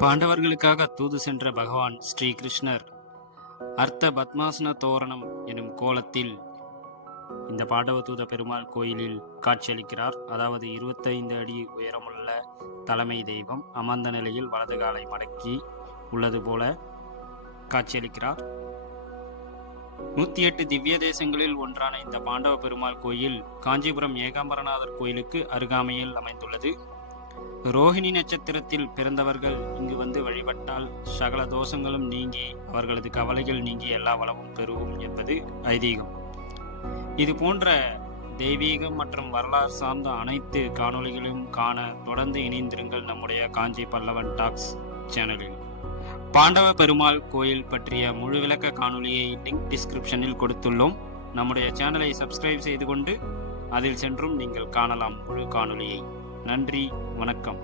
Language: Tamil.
பாண்டவர்களுக்காக தூது சென்ற பகவான் ஸ்ரீ கிருஷ்ணர் அர்த்த பத்மாசன தோரணம் எனும் கோலத்தில் இந்த பாண்டவ தூத பெருமாள் கோயிலில் காட்சியளிக்கிறார். அதாவது 25 அடி உயரமுள்ள தலைமை தெய்வம் அமர்ந்த நிலையில் வலது காலை மடக்கி உள்ளது போல காட்சியளிக்கிறார். 108 திவ்ய தேசங்களில் ஒன்றான இந்த பாண்டவ பெருமாள் கோயில் காஞ்சிபுரம் ஏகாம்பரநாதர் கோயிலுக்கு அருகாமையில் அமைந்துள்ளது. ரோஹிணி நட்சத்திரத்தில் பிறந்தவர்கள் இங்கு வந்து வழிபட்டால் சகல தோஷங்களும் நீங்கி அவர்களது கவலைகள் நீங்கி எல்லா வளமும் பெறுவோம் என்பது ஐதீகம். இது போன்ற தெய்வீகம் மற்றும் வரலாறு சார்ந்த அனைத்து காணொளிகளையும் காண தொடர்ந்து இணைந்திருங்கள் நம்முடைய காஞ்சி பல்லவன் டாக்ஸ் சேனலில். பாண்டவ பெருமாள் கோயில் பற்றிய முழு விளக்க காணொளியை லிங்க் டிஸ்கிரிப்ஷனில் கொடுத்துள்ளோம். நம்முடைய சேனலை சப்ஸ்கிரைப் செய்து கொண்டு அதில் சென்றும் நீங்கள் காணலாம் முழு காணொளியை. நன்றி, வணக்கம்.